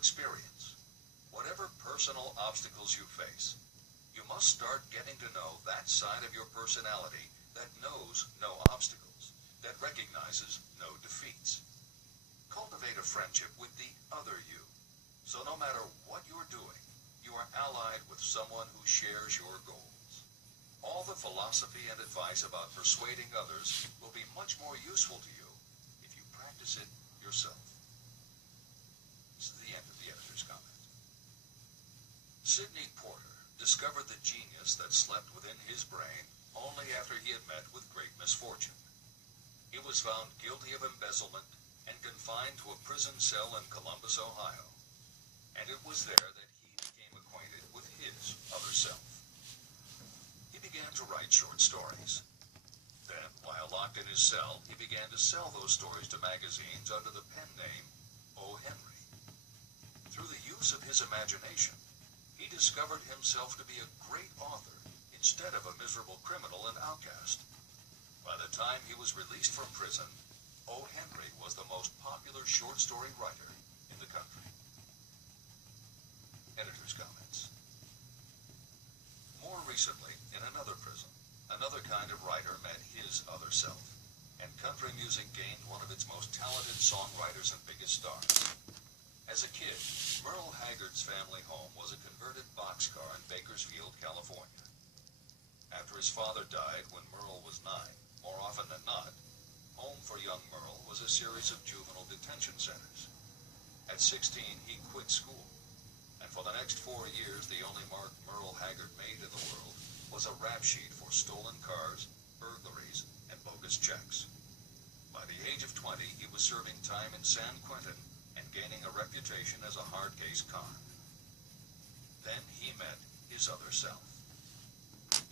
experience. Whatever personal obstacles you face, you must start getting to know that side of your personality that knows no obstacles, that recognizes no defeats. Cultivate a friendship with the other you, so no matter what you're doing, you are allied with someone who shares your goals. All the philosophy and advice about persuading others will be much more useful to you if you practice it yourself. This is the end of the editor's comment. Sidney Porter discovered the genius that slept within his brain only after he had met with great misfortune. He was found guilty of embezzlement and confined to a prison cell in Columbus, Ohio. And it was there that he became acquainted with his other self. He began to write short stories. Then, while locked in his cell, he began to sell those stories to magazines under the pen name O. Henry. Through the use of his imagination, he discovered himself to be a great author instead of a miserable criminal and outcast. By the time he was released from prison, O. Henry was the most popular short story writer in the country. Editor's comments. More recently, in another prison, another kind of writer met his other self, and country music gained one of its most talented songwriters and biggest stars. As a kid, Merle Haggard's family home was a converted boxcar in Bakersfield, California. After his father died when Merle was 9, more often than not, home for young Merle was a series of juvenile detention centers. At 16, he quit school, and for the next 4 years, the only mark Merle Haggard made in the world was a rap sheet for stolen cars, burglaries, and bogus checks. By the age of 20, he was serving time in San Quentin and gaining a reputation as a hard-case con. Then he met his other self.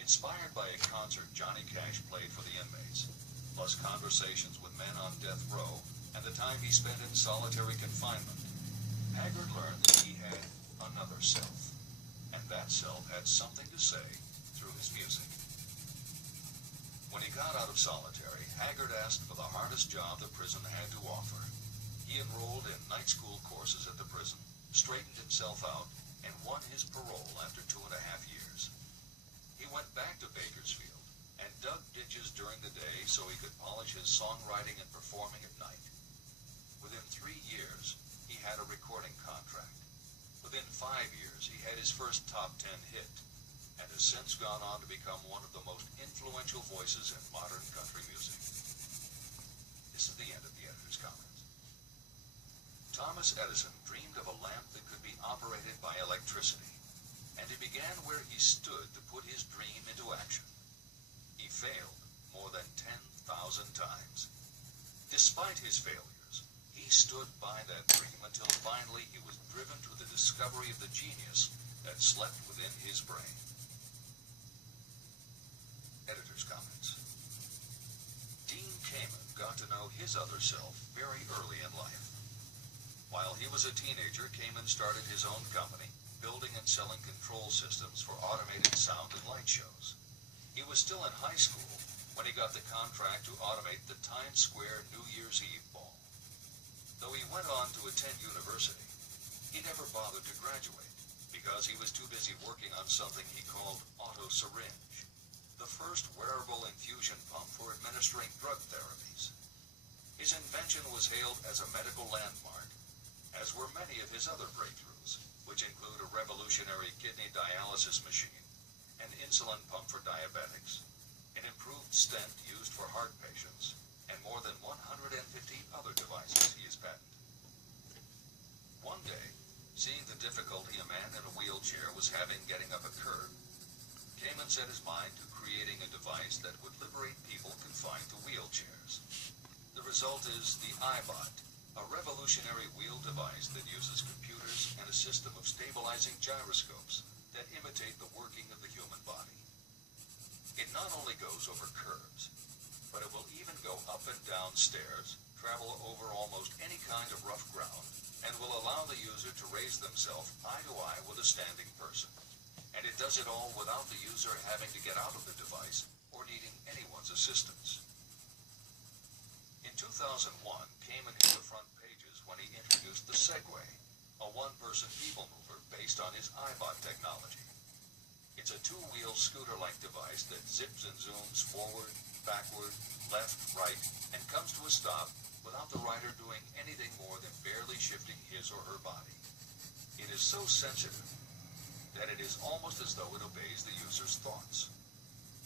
Inspired by a concert Johnny Cash played for the inmates, plus conversations with men on death row, and the time he spent in solitary confinement, Haggard learned that he had another self, and that self had something to say through his music. When he got out of solitary, Haggard asked for the hardest job the prison had to offer. He enrolled in night school courses at the prison, straightened himself out, and won his parole after 2.5 years. He went back to Bakersfield and dug ditches during the day so he could polish his songwriting and performing at night. Within 3 years, he had a recording contract. Within 5 years, he had his first top 10 hit, and has since gone on to become one of the most influential voices in modern country music. This is the end of the editor's comments. Thomas Edison dreamed of a lamp that could be operated by electricity, and he began where he stood to put his dream into action. He failed more than 10,000 times. Despite his failures, he stood by that dream until finally he was driven to the discovery of the genius that slept within his brain. Editor's comments. Dean Kamen got to know his other self very early in life. While he was a teenager, Kamen started his own company, building and selling control systems for automated sound and light shows. He was still in high school when he got the contract to automate the Times Square New Year's Eve ball. Though he went on to attend university, he never bothered to graduate because he was too busy working on something he called auto syringe, the first wearable infusion pump for administering drug therapies. His invention was hailed as a medical landmark, as were many of his other breakthroughs, which include a revolutionary kidney dialysis machine, an insulin pump for diabetics, an improved stent used for heart patients, and more than 150 other devices he has patented. One day, seeing the difficulty a man in a wheelchair was having getting up a curb, Kamen set his mind to creating a device that would liberate people confined to wheelchairs. The result is the iBot, a revolutionary wheel device that uses computers and a system of stabilizing gyroscopes that imitate the working of the human body. It not only goes over curbs, but it will even go up and down stairs, travel over almost any kind of rough ground, and will allow the user to raise themselves eye to eye with a standing person. And it does it all without the user having to get out of the device or needing anyone's assistance. In 2001, Kamen hit the front pages when he introduced the Segway, a one-person people mover based on his iBot technology. It's a two-wheel scooter-like device that zips and zooms forward, backward, left, right, and comes to a stop without the rider doing anything more than barely shifting his or her body. It is so sensitive that it is almost as though it obeys the user's thoughts.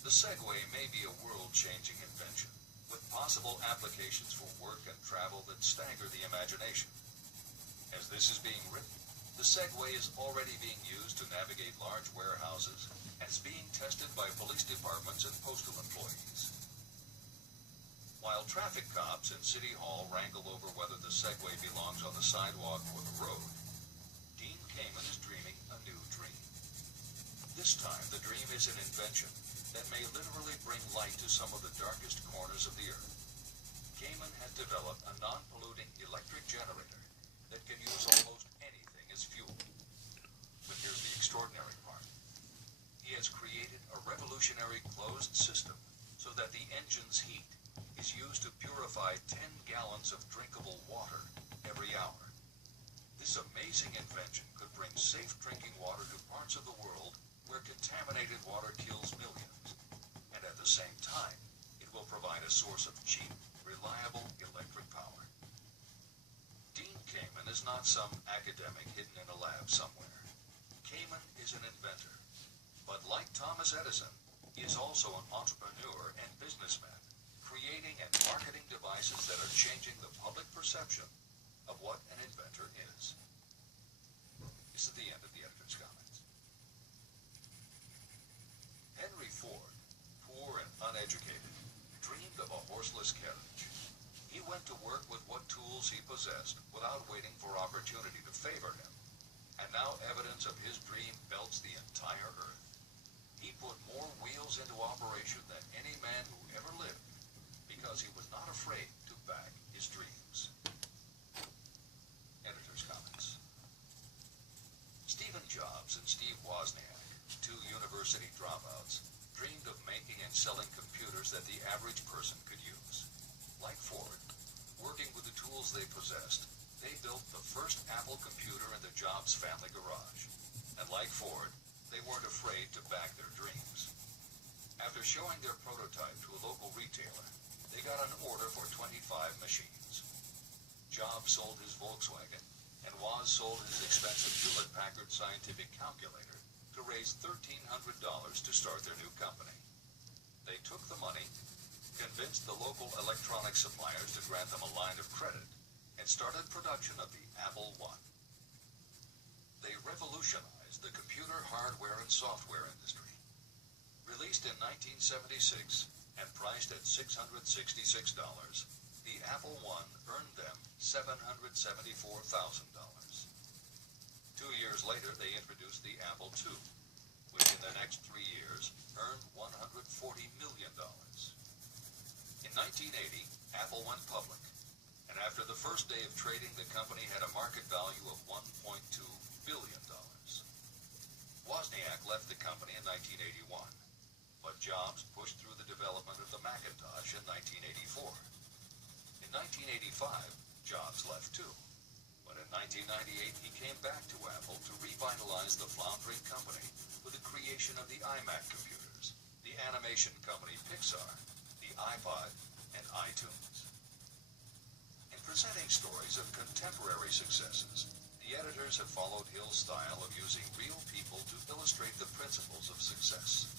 The Segway may be a world-changing invention, with possible applications for work and travel that stagger the imagination. As this is being written, the Segway is already being used to navigate large warehouses and is being tested by police departments and postal employees. While traffic cops in City Hall wrangle over whether the Segway belongs on the sidewalk or the road, Dean Kamen is dreaming a new dream. This time, the dream is an invention that may literally bring light to some of the darkest corners of the earth. Kamen has developed a non-polluting electric generator that can use almost anything as fuel. But here's the extraordinary part. He has created a revolutionary closed system so that the engine's heat is used to purify 10 gallons of drinkable water every hour. This amazing invention could bring safe drinking water to parts of the world where contaminated water kills millions, and at the same time, it will provide a source of cheap, reliable electric power. Dean Kamen is not some academic hidden in a lab somewhere. Kamen is an inventor, but like Thomas Edison, he is also an entrepreneur and businessman, creating and marketing devices that are changing the public perception of what an inventor is. This is the end of the editor's comments. Henry Ford, poor and uneducated, dreamed of a horseless carriage. He went to work with what tools he possessed without waiting for opportunity to favor him. And now evidence of his dream belts the entire earth. He put more wheels into operation than any man who ever lived because he was not afraid to back his dreams. Editor's comments. Stephen Jobs and Steve Wozniak, two university dropouts, dreamed of making and selling computers that the average person could use. Like Ford, working with the tools they possessed, they built the first Apple computer in the Jobs family garage. And like Ford, they weren't afraid to back their dreams. After showing their prototype to a local retailer, they got an order for 25 machines. Jobs sold his Volkswagen, and Woz sold his expensive Hewlett-Packard scientific calculator to raise $1,300 to start their new company. They took the money, convinced the local electronic suppliers to grant them a line of credit, and started production of the Apple I. They revolutionized the computer hardware and software industry. Released in 1976 and priced at $666, the Apple I earned them $774,000. 2 years later, they introduced the Apple II, which in the next 3 years earned $140 million. In 1980, Apple went public, and after the first day of trading, the company had a market value of $1.2 billion. Wozniak left the company in 1981, but Jobs pushed through the development of the Macintosh in 1984. In 1985, Jobs left too. But in 1998, he came back to Apple to revitalize the floundering company with the creation of the iMac computers, the animation company Pixar, the iPod, and iTunes. In presenting stories of contemporary successes, the editors have followed Hill's style of using real people to illustrate the principles of success.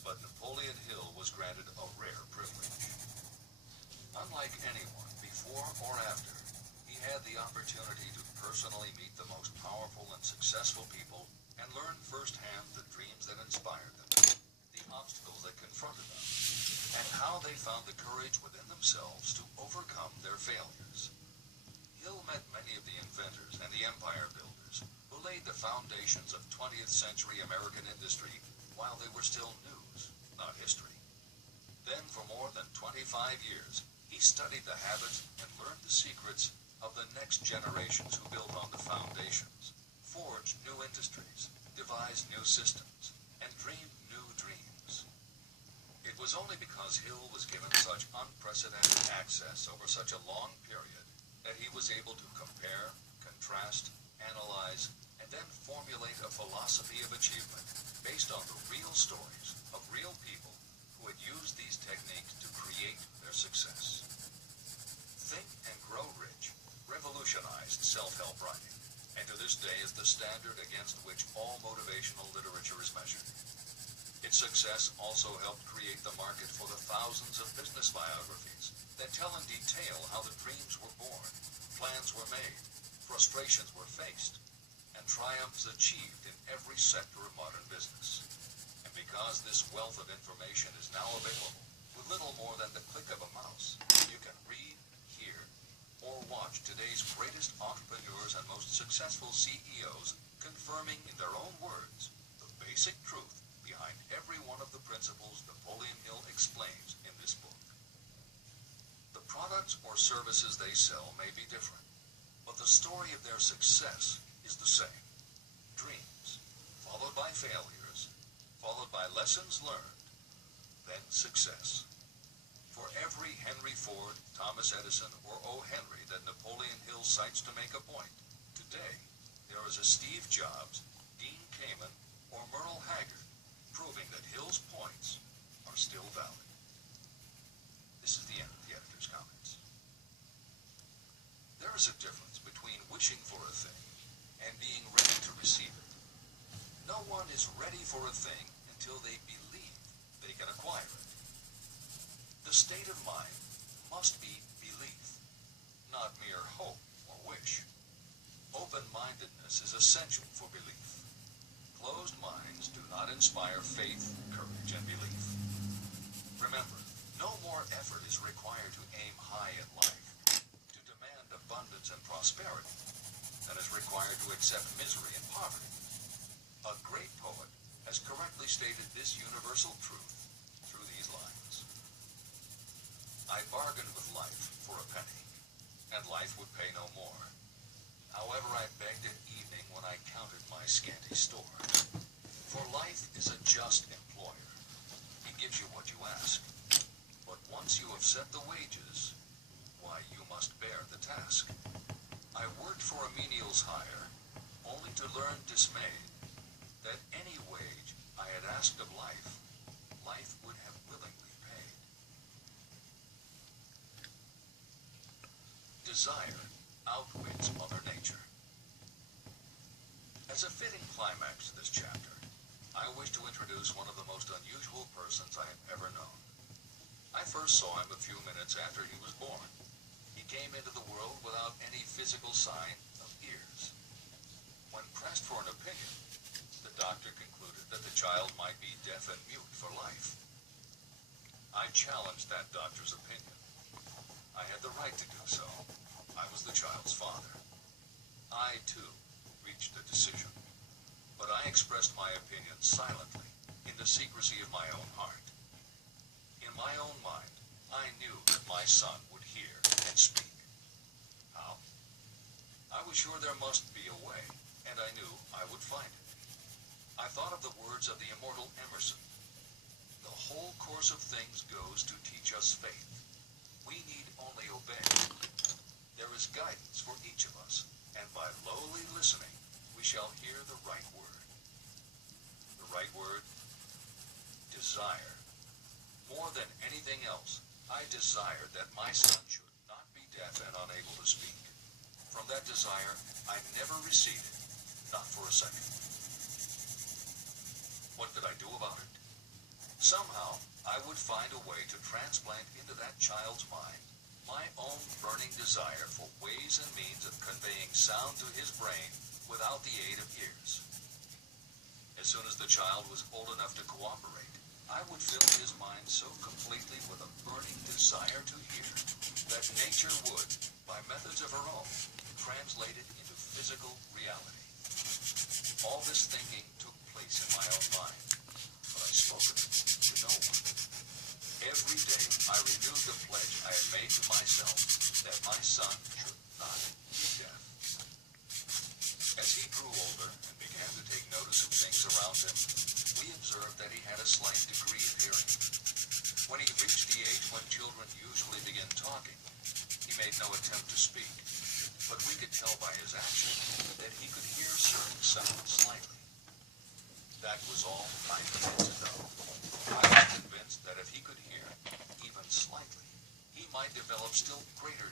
But Napoleon Hill was granted a rare privilege. Unlike anyone, before or after, he had the opportunity to personally meet the most powerful and successful people and learn firsthand the dreams that inspired them, the obstacles that confronted them, and how they found the courage within themselves to overcome their failures. Hill met many of the inventors and the empire builders who laid the foundations of 20th century American industry while they were still news, not history. Then, for more than 25 years, he studied the habits and learned the secrets of the next generations who built on the foundations, forged new industries, devised new systems, and dreamed new dreams. It was only because Hill was given such unprecedented access over such a long period that he was able to compare, contrast, analyze, and then formulate a philosophy of achievement based on the real stories of real people who had used these techniques to create their success. Think and Grow Rich revolutionized self-help writing, and to this day is the standard against which all motivational literature is measured. Its success also helped create the market for the thousands of business biographies that tell in detail how the dreams were born, plans were made, frustrations were faced, and triumphs achieved in every sector of modern business. And because this wealth of information is now available with little more than the click of a mouse, you can read, hear, or watch today's greatest entrepreneurs and most successful CEOs confirming in their own words the basic truth behind every one of the principles Napoleon Hill explains in this book. The products or services they sell may be different, but the story of their success is the same. Dreams, followed by failures, followed by lessons learned, then success. For every Henry Ford, Thomas Edison, or O. Henry that Napoleon Hill cites to make a point, today there is a Steve Jobs, Dean Kamen, or Merle Haggard, proving that Hill's points are still valid. This is the end of the editor's comments. There is a difference between wishing for a thing and being ready to receive it. No one is ready for a thing until they believe they can acquire it. The state of mind must be belief, not mere hope or wish. Open-mindedness is essential for belief. Closed minds do not inspire faith, courage, and belief. Remember, no more effort is required to aim high in life, to demand abundance and prosperity, than is required to accept misery and poverty. A great poet has correctly stated this universal truth through these lines. I bargained with life for a penny, and life would pay no more. However, I begged at evening when I counted my scanty store. For life is a just employer. He gives you what you ask. But once you have set the wages, why, you must bear the task. I worked for a menial's hire, only to learn dismayed that any wage I had asked of life, life would have willingly paid. Desire outwits Mother Nature. As a fitting climax to this chapter, I wish to introduce one of the most unusual persons I have ever known. I first saw him a few minutes after he was born. He came into the world without any physical sign of ears. When pressed for an opinion, the doctor concluded that the child might be deaf and mute for life. I challenged that doctor's opinion. I had the right to do so. I was the child's father. I, too, reached a decision. But I expressed my opinion silently, in the secrecy of my own heart. In my own mind, I knew that my son would hear and speak. How? I was sure there must be a way, and I knew I would find it. I thought of the words of the immortal Emerson. The whole course of things goes to teach us faith. We need only obey. There is guidance for each of us, and by lowly listening, we shall hear the right word. The right word? Desire. More than anything else, I desired that my son should not be deaf and unable to speak. From that desire, I never receded, not for a second. What could I do about it? Somehow, I would find a way to transplant into that child's mind my own burning desire for ways and means of conveying sound to his brain without the aid of ears. As soon as the child was old enough to cooperate, I would fill his mind so completely with a burning desire to hear that nature would, by methods of her own, translate it into physical reality. All this thinking took place in my own mind, but I spoke of it to no one. Every day I renewed the pledge I had made to myself that my son should not be deaf. As he grew older and began to take notice of things around him, we observed that he had a slight degree of hearing. When he reached the age when children usually begin talking, he made no attempt to speak. but we could tell by his action that he could hear certain sounds slightly. That was all I needed to know. I was convinced that if he could hear, even slightly, he might develop still greater